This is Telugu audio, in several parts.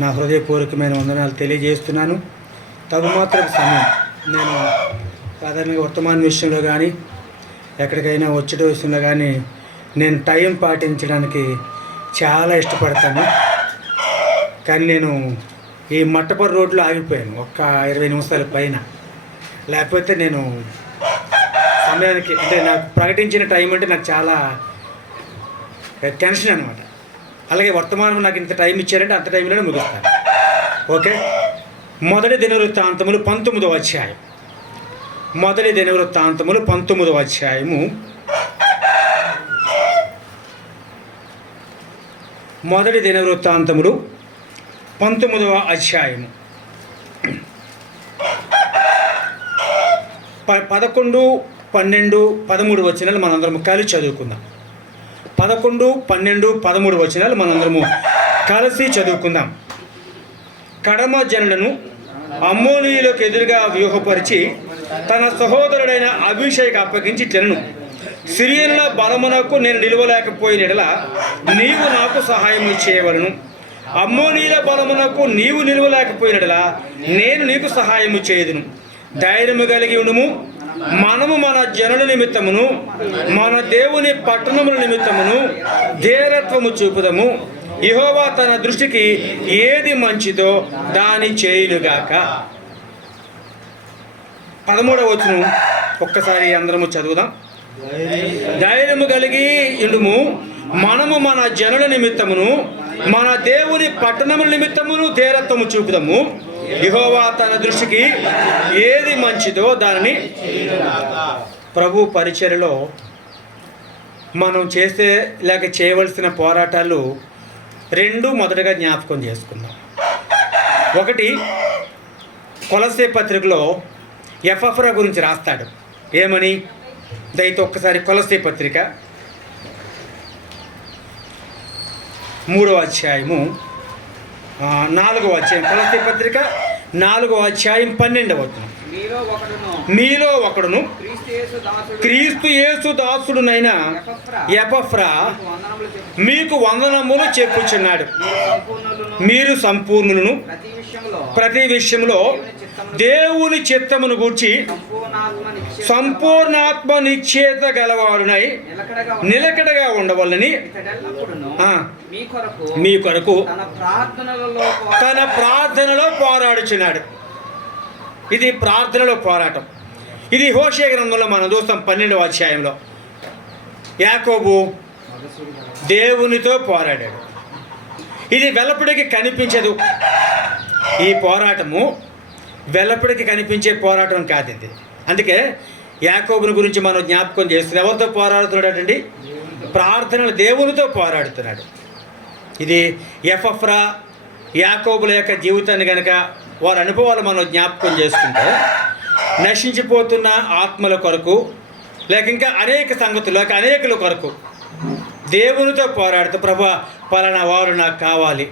నా హృదయపూర్వకమైన వందనాలు తెలియజేస్తున్నాను. తగుమాత్రపు సమయం నేను సాధారణంగా వర్తమాన విషయంలో కానీ ఎక్కడికైనా వచ్చే విషయంలో కానీ నేను టైం పాటించడానికి చాలా ఇష్టపడతాను. కానీ నేను ఈ మట్టపర్రు రోడ్లో ఆగిపోయాను ఒక్క 20 నిమిషాల పైన. లేకపోతే నేను సమయానికి అంటే నాకు ప్రకటించిన టైం అంటే నాకు చాలా టెన్షన్ అనమాట. అలాగే వర్తమానం నాకు ఇంత టైం ఇచ్చారంటే అంత టైంలోనే ముగిస్తాను. ఓకే, మొదటి దినవృత్తాంతములు 19వ అధ్యాయం. మొదటి దినవృత్తాంతములు 19వ అధ్యాయము. మొదటి దినవృత్తాంతములు 19వ అధ్యాయము 11, 12, 13 వచనాలు మనందరము కలిసి చదువుకుందాం. 11, 12, 13 వచనాలు మనందరము కలిసి చదువుకుందాం. కడమ జనులను అమ్మోనీయులకు ఎదురుగా వ్యూహపరిచి తన సహోదరుడైన అభిషేక్ అప్పగించి తినను. సిరియన్ల బలమునకు నేను నిలవలేకపోయిన ఎడల నీవు నాకు సహాయం చేయవలను. అమ్మోనీయుల బలమునకు నీవు నిలవలేకపోయినడలా నేను నీకు సహాయము చేయదును. ధైర్యము కలిగి ఉండుము. మనము మన జనుల నిమిత్తమును మన దేవుని పట్టణముల నిమిత్తమును ధీరత్వము చూపుదము. యెహోవా తన దృష్టికి ఏది మంచిదో దాని చేయునుగాక. 13వ వచనం ఒక్కసారి అందరము చదువుదాం. ధైర్యము కలిగి ఉండుము. మనము మన జనుల నిమిత్తమును మన దేవుని పట్టణముల నిమిత్తమును ధీరత్వము చూపుదాము. యెహోవా తన దృష్టికి ఏది మంచిదో దానిని. ప్రభు పరిచర్యలో మనం చేసే లేక చేయవలసిన పోరాటాలు 2 మొదటగా జ్ఞాపకం చేసుకుందాం. ఒకటి, కొలస్సే పత్రికలో ఎపఫ్రా గురించి రాస్తాడు. ఏమని? దయతో ఒక్కసారి కొలస్సే పత్రిక 3వ అధ్యాయము 4వ అధ్యాయం. కొలస్సే పత్రిక 4వ అధ్యాయం 12వ వచనం. మీలో ఒకడును క్రీస్తు యేసు దాసుడునైన ఎపఫ్రా మీకు వందనములు చెప్పుచున్నాడు. మీరు సంపూర్ణులను ప్రతి విషయంలో దేవుని చిత్తమును గూర్చి సంపూర్ణాత్మ నిశ్చేత గలవారునై నిలకడగా ఉండవాలని మీ కొరకు తన ప్రార్థనలో పోరాడుచున్నాడు. ఇది ప్రార్థనలో పోరాటం. ఇది హోషే గ్రంథంలో మనం చూస్తాం 12వ అధ్యాయంలో. యాకోబు దేవునితో పోరాడాడు. ఇది వెల్లపుడికి కనిపించదు. ఈ పోరాటము వెల్లపుడికి కనిపించే పోరాటం కాదు ఇది. అందుకే యాకోబుని గురించి మనం జ్ఞాపకం చేస్తున్నాం. ఎవరితో పోరాడుతున్నాడండి? ప్రార్థనలు దేవునితో పోరాడుతున్నాడు. ఇది ఎపఫ్రా యాకోబుల యొక్క జీవితాన్ని కనుక వారి అనుభవాలు మనం జ్ఞాపకం చేసుకుంటే నశించిపోతున్న ఆత్మల కొరకు లేక ఇంకా అనేక సంగతులు లేక అనేకుల కొరకు దేవునితో పోరాడుతూ ప్రభువా పలానా వారు నాకు కావాలి,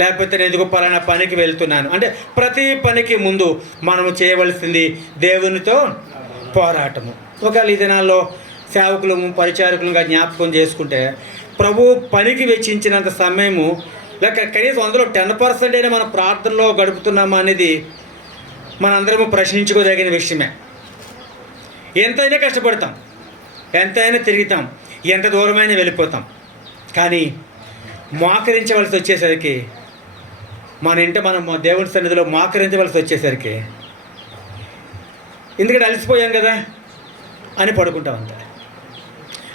లేకపోతే నేను ఎందుకు పలానా పనికి వెళ్తున్నాను అంటే ప్రతి పనికి ముందు మనము చేయవలసింది దేవునితో పోరాటము. ఒకవేళ ఈ దినాల్లో సేవకులము పరిచారకులుగా జ్ఞాపకం చేసుకుంటే ప్రభు పనికి వెచ్చించినంత సమయము లేక కనీసం అందులో 10% అయినా మన ప్రార్థనలో గడుపుతున్నామా అనేది మనందరము ప్రశ్నించుకోదగిన విషయమే. ఎంతైనా కష్టపడతాం, ఎంతైనా తిరుగుతాం, ఎంత దూరమైనా వెళ్ళిపోతాం. కానీ మోకరించవలసి వచ్చేసరికి మన ఇంట మనం దేవుని సన్నిధిలో మోకరించవలసి వచ్చేసరికి ఎందుకంటే అలసిపోయాం కదా అని పడుకుంటాం. అంత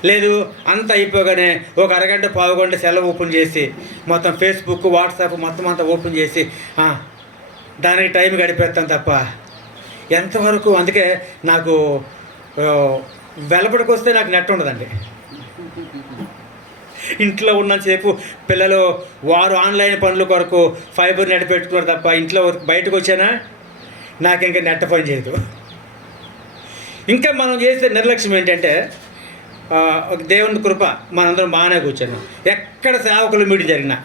లేదు, అంత అయిపోగానే ఒక అరగంట పావుగంట సెలవు ఓపెన్ చేసి మొత్తం ఫేస్బుక్ వాట్సాప్ మొత్తం అంతా ఓపెన్ చేసి దానికి టైం గడిపేస్తాం తప్ప ఎంతవరకు. అందుకే నాకు వెలపడికి వస్తే నాకు నెట్ ఉండదండి. ఇంట్లో ఉన్నంతసేపు పిల్లలు వారు ఆన్లైన్ పనుల కొరకు ఫైబర్ నెట్ పెట్టుకున్నారు తప్ప ఇంట్లో బయటకు వచ్చానా నాకు ఇంకా నెట్ పని చేయదు. ఇంకా మనం చేసే నిర్లక్ష్యం ఏంటంటే దేవుని కృప మనందరం బాగానే కూర్చున్నాం. ఎక్కడ సేవకులు మీటింగ్ జరిగినా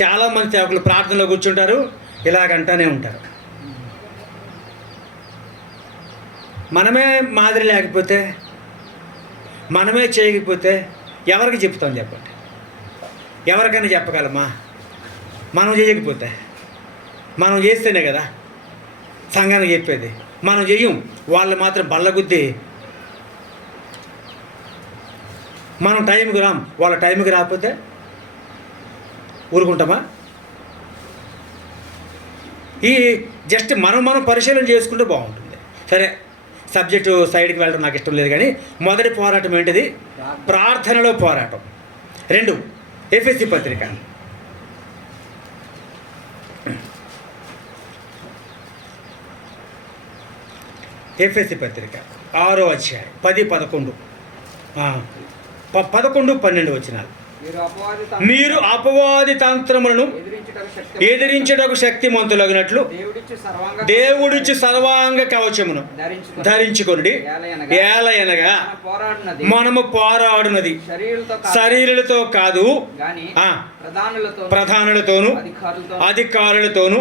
చాలామంది సేవకులు ప్రార్థనలో కూర్చుంటారు, ఇలాగంటానే ఉంటారు. మనమే మాదిరి లేకపోతే, మనమే చేయకపోతే ఎవరికి చెప్తాం చెప్పండి? ఎవరికైనా చెప్పగలమా? మనం చేయకపోతే, మనం చేస్తేనే కదా సంఘానికి చెప్పేది. మనం చెయ్యం, వాళ్ళు మాత్రం బల్లగుద్ది మనం టైంకి రాం, వాళ్ళ టైంకి రాకపోతే ఊరుకుంటామా? ఈ జస్ట్ మనం పరిశీలన చేసుకుంటే బాగుంటుంది. సరే, సబ్జెక్టు సైడ్కి వెళ్ళడం నాకు ఇష్టం లేదు, కానీ మొదటి పోరాటం ఏంటిది? ప్రార్థనలో పోరాటం. 2 ఎఫెసీ పత్రిక ఎఫెసీ పత్రిక 6వ అధ్యాయం 10, 11 11, 12 వచనాలు. మీరు అపవాది తంత్రములను ఎదిరించుటకు శక్తిమంతులగినట్లు దేవుడిచ్చి సర్వాంగ కవచమును ధరించుకొనుడి. ఏలయనగా మనము పోరాడునది శరీరులతో కాదు, ప్రధానులతోను అధికారులతోను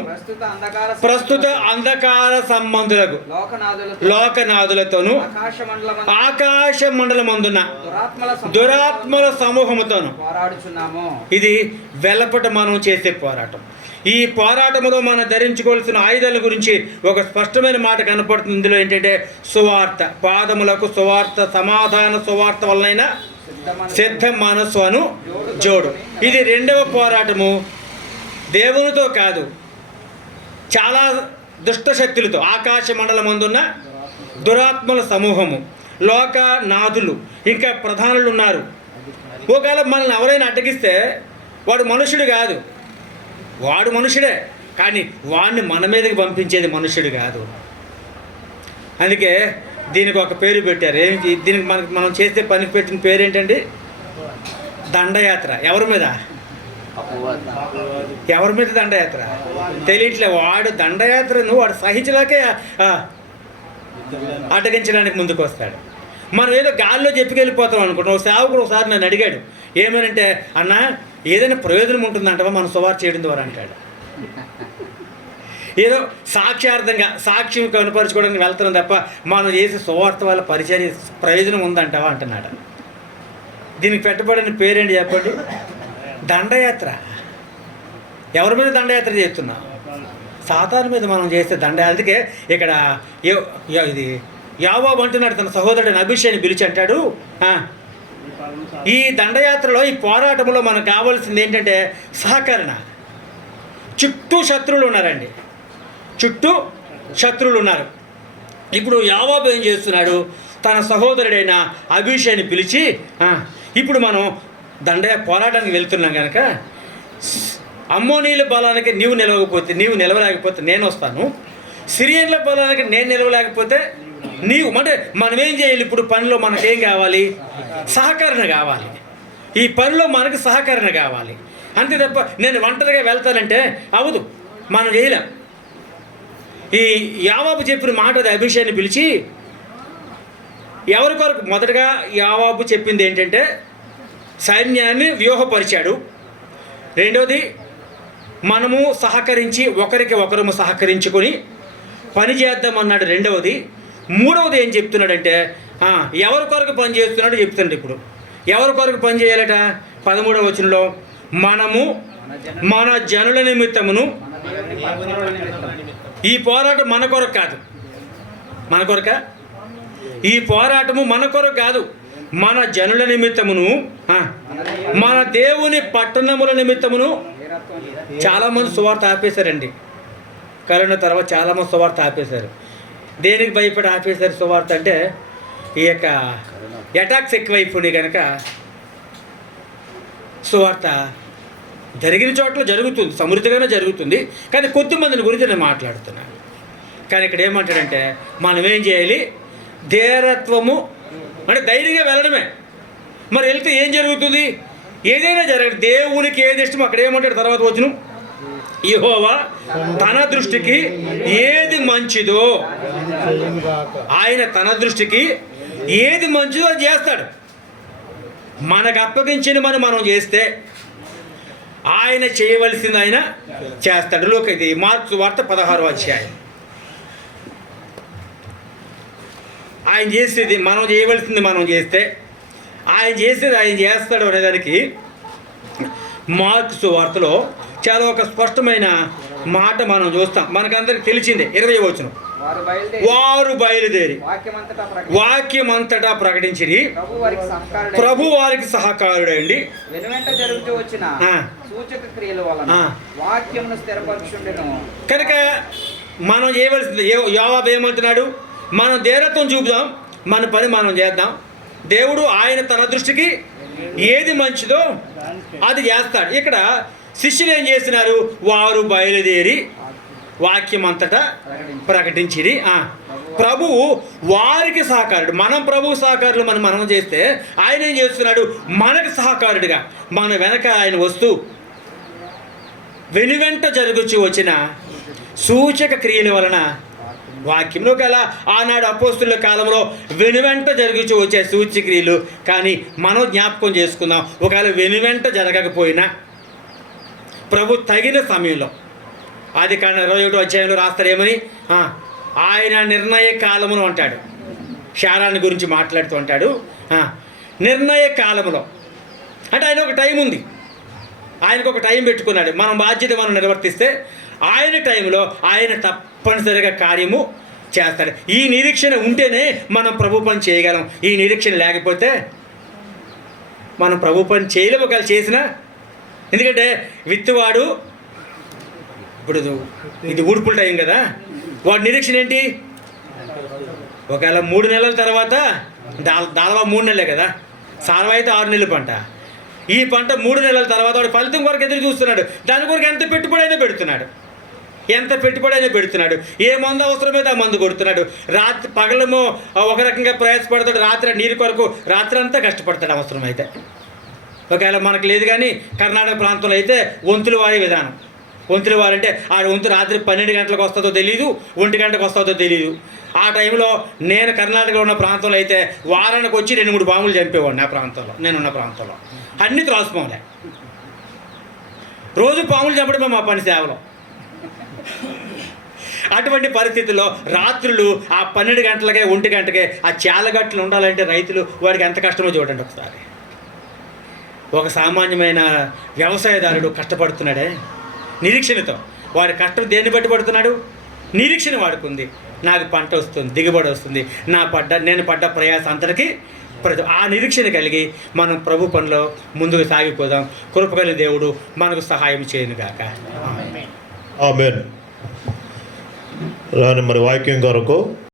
ప్రస్తుత అంధకార సంబంధులకు లోకనాథులతోను ఆకాశ మండలమందున దురాత్మల సమూహముతోను. ఇది వెల్లపట మనం చేసే పోరాటం. ఈ పోరాటంలో మనం ధరించుకోవాల్సిన ఆయుధాల గురించి ఒక స్పష్టమైన మాట కనపడుతుంది. ఇందులో ఏంటంటే సువార్త, పాదములకు సువార్త, సమాధాన సువార్త వలనైనా సిద్ధ మనస్సు అను జోడు. ఇది 2వ పోరాటము. దేవునితో కాదు, చాలా దుష్ట శక్తులతో, ఆకాశ మండలమందున్న దురాత్మల సమూహము, లోకనాథులు, ఇంకా ప్రధానులు ఉన్నారు. ఒకవేళ మనల్ని ఎవరైనా అడ్డగిస్తే వాడు మనుషుడు కాదు, వాడు మనుషుడే, కానీ వాడిని మన మీదకి పంపించేది మనుషుడు కాదు. అందుకే దీనికి ఒక పేరు పెట్టారు. దీనికి మనం చేసే పనికి పెట్టిన పేరు ఏంటండి? దండయాత్ర. ఎవరి మీద దండయాత్ర తెలియట్లే. వాడు దండయాత్రను వాడు సహించలేకే అడ్డగించడానికి ముందుకు వస్తాడు. మనం ఏదో గాల్లో చెప్పుకెళ్ళిపోతాం అనుకుంటాం. ఒక సేవకుడు ఒకసారి నన్ను అడిగాడు, ఏమనంటే, అన్న ఏదైనా ప్రయోజనం ఉంటుందంటవా మనం సువార్త చేయడం ద్వారా అంటాడు. ఏదో సాక్ష్యార్థంగా సాక్ష్యం కనుపరుచుకోవడానికి వెళ్తున్నాం తప్ప మనం చేసే సువార్త వల్ల పరిచర్య ప్రయోజనం ఉందంటావా అంటున్నాడు. దీనికి పెట్టబడిన పేరేంటి చెప్పండి? దండయాత్ర. ఎవరి మీద దండయాత్ర చేస్తున్నాం? సాతాను మీద మనం చేస్తే అందుకే ఇక్కడ ఇది యాకోబు అంటున్నాడు తన సహోదరుడిని అభిషేక్ని పిలిచి అంటాడు, ఈ దండయాత్రలో, ఈ పోరాటంలో మనకు కావాల్సింది ఏంటంటే సహకరణ. చుట్టూ శత్రువులు ఉన్నారండి, చుట్టూ శత్రువులు ఉన్నారు. ఇప్పుడు యాకోబు ఏం చేస్తున్నాడు? తన సహోదరుడైన అభిషేక్ని పిలిచి, ఇప్పుడు మనం పోరాటానికి వెళ్తున్నాం కనుక అమ్మోనీయుల బలానికి నీవు నిలవలేకపోతే నేను వస్తాను, సిరియన్ల బలానికి నేను నిలవలేకపోతే నీవు. అంటే మనం ఏం చేయాలి? ఇప్పుడు పనిలో మనకేం కావాలి? సహకరణ కావాలి. ఈ పనిలో మనకు సహకరణ కావాలి. అంతే తప్ప నేను ఒంటరిగా వెళ్తానంటే అవదు, మనం చేయలేం. ఈ యాకోబు చెప్పిన మాట అభిషేక్ని పిలిచి ఎవరి కొరకు? మొదటగా యాకోబు చెప్పింది ఏంటంటే సైన్యాన్ని వ్యూహపరిచాడు. రెండోది, మనము సహకరించి ఒకరికి ఒకరము సహకరించుకొని పని చేద్దామన్నాడు. రెండవది. మూడవది ఏం చెప్తున్నాడంటే ఎవరి కొరకు పని చేస్తున్నాడో చెప్తున్నాడు. ఇప్పుడు ఎవరి కొరకు పని చేయాలట? 13వ వచనంలో, మనము మన జనుల నిమిత్తమును. ఈ పోరాటం మన కొరకు కాదు. మన కొరక? ఈ పోరాటము మన కొరకు కాదు, మన జనుల నిమిత్తమును, మన దేవుని పట్టణముల నిమిత్తమును. చాలామంది సువార్త ఆపేశారండి. కరోనా తర్వాత చాలామంది సువార్త ఆపేశారు. దేనికి భయపడి ఆపేశారు సువార్త అంటే, ఈ యొక్క అటాక్స్ ఎక్కువైపోయినాయి కనుక సువార్త జరిగిన చోట్ల జరుగుతుంది, సమృద్ధిగానే జరుగుతుంది, కానీ కొద్దిమందిని గురించి నేను మాట్లాడుతున్నాను. కానీ ఇక్కడ ఏమంటాడంటే, మనం ఏం చేయాలి? ధీరత్వము, అంటే ధైర్యంగా వెళ్ళడమే. మరి వెళ్తే ఏం జరుగుతుంది? ఏదైనా జరగదు. దేవునికి ఏది ఇష్టమో అక్కడ ఏమంటాడు తర్వాత వచనం, యెహోవా తన దృష్టికి ఏది మంచిదో, ఆయన తన దృష్టికి ఏది మంచిదో అది చేస్తాడు. మనకు అప్పగించిన మనం చేస్తే ఆయన చేయవలసింది ఆయన చేస్తాడు. ఇది మార్కు వార్త 16వ అధ్యాయం. ఆయన చేసేది మనం చేయవలసింది మనం చేస్తే ఆయన చేసేది ఆయన చేస్తాడు అనేదానికి మార్కు వార్తలో చాలా ఒక స్పష్టమైన మాట మనం చూస్తాం. మనకందరికి తెలిసిందే 20వ వచనం. వారు బయలుదేరి వాక్యమంతటా ప్రకటించిరి. ప్రభు వారికి సహకారుడండి. కనుక మనం చేయవలసింది, యోవాబు ఏమంటున్నాడు? మనం ధైర్యత్వం చూపుదాం, మన పని మనం చేద్దాం. దేవుడు ఆయన తన దృష్టికి ఏది మంచిదో అది చేస్తాడు. ఇక్కడ శిష్యులు ఏం చేస్తున్నారు? వారు బయలుదేరి వాక్యం అంతటా ప్రకటించిరి. ప్రభువు వారికి సహకారుడు. మనం ప్రభువు సహకారులు మనం చేస్తే ఆయన ఏం చేస్తున్నాడు? మనకు సహకారుడిగా మన వెనక ఆయన వస్తూ వెనువెంట జరుగుచూ వచ్చిన సూచక క్రియల వలన వాక్యంలో గల ఆనాడు అపోస్తుల కాలంలో వెనువెంట జరుగుచూ వచ్చే సూచక్రియలు కానీ మనం జ్ఞాపకం చేసుకుందాం. ఒకవేళ వెనువెంట జరగకపోయినా ప్రభు తగిన సమయంలో, ఆదికాండం 21వ అధ్యాయంలో రాస్తారు ఏమని? ఆయన నిర్ణయ కాలమును అంటాడు. శారాన్ని గురించి మాట్లాడుతూ అంటాడు నిర్ణయ కాలములో. అంటే ఆయన ఒక టైం ఉంది, ఆయనకు ఒక టైం పెట్టుకున్నాడు. మనం బాధ్యత మనం నిర్వర్తిస్తే ఆయన టైంలో ఆయన తప్పనిసరిగా కార్యము చేస్తాడు. ఈ నిరీక్షణ ఉంటేనే మనం ప్రభు పని చేయగలం. ఈ నిరీక్షణ లేకపోతే మనం ప్రభు పని చేయలేము. ఒకవేళ చేసినా, ఎందుకంటే విత్తువాడు ఇప్పుడు ఇది ఊడ్పుల టైం కదా, వాడి నిరీక్షణ ఏంటి? ఒకవేళ 3 నెలల తర్వాత దాదాపు 3 నెలలే కదా, సారవ అయితే 6 నెలల పంట. ఈ పంట 3 నెలల తర్వాత వాడు ఫలితం కొరకు ఎదురు చూస్తున్నాడు. దాని కొరకు ఎంత పెట్టుబడైనా పెడుతున్నాడు. ఏ మందు అవసరమైతే ఆ మందు కొడుతున్నాడు. రాత్రి పగలమో ఒక రకంగా ప్రయాసపడతాడు, రాత్రి నీరు కొరకు రాత్రి అంతా కష్టపడతాడు అవసరమైతే. ఒకవేళ మనకు లేదు కానీ కర్ణాటక ప్రాంతంలో అయితే వంతుల వారి విధానం. వంతుల వారంటే ఆ వంతు రాత్రి 12 గంటలకు వస్తుందో తెలియదు, 1 గంటకు వస్తుందో తెలియదు. ఆ టైంలో నేను కర్ణాటకలో ఉన్న ప్రాంతంలో అయితే వారానికి వచ్చి 2-3 పాములు చంపేవాడిని. ఆ ప్రాంతంలో నేనున్న ప్రాంతంలో అన్ని త్రాసుపాములే. రోజు పాములు చంపడమే మా పని సేవలో. అటువంటి పరిస్థితుల్లో రాత్రులు ఆ 12 గంటలకే 1 గంటకే ఆ చాలగట్లు ఉండాలంటే రైతులు వాడికి ఎంత కష్టమో చూడండి ఒకసారి. ఒక సామాన్యమైన వ్యవసాయదారుడు కష్టపడుతున్నాడే నిరీక్షణతో. వాడి కష్టం దేన్ని బట్టి పడుతున్నాడు? నిరీక్షణ వాడుకుంది. నాకు పంట వస్తుంది, దిగుబడి వస్తుంది, నేను పడ్డ ప్రయాస అంతటికి ఆ నిరీక్షణ కలిగి మనం ప్రభు పనిలో ముందుకు సాగిపోదాం. కృపగల దేవుడు మనకు సహాయం చేయనుగాక. ఆమేన్. మరి వాక్యం కొరకు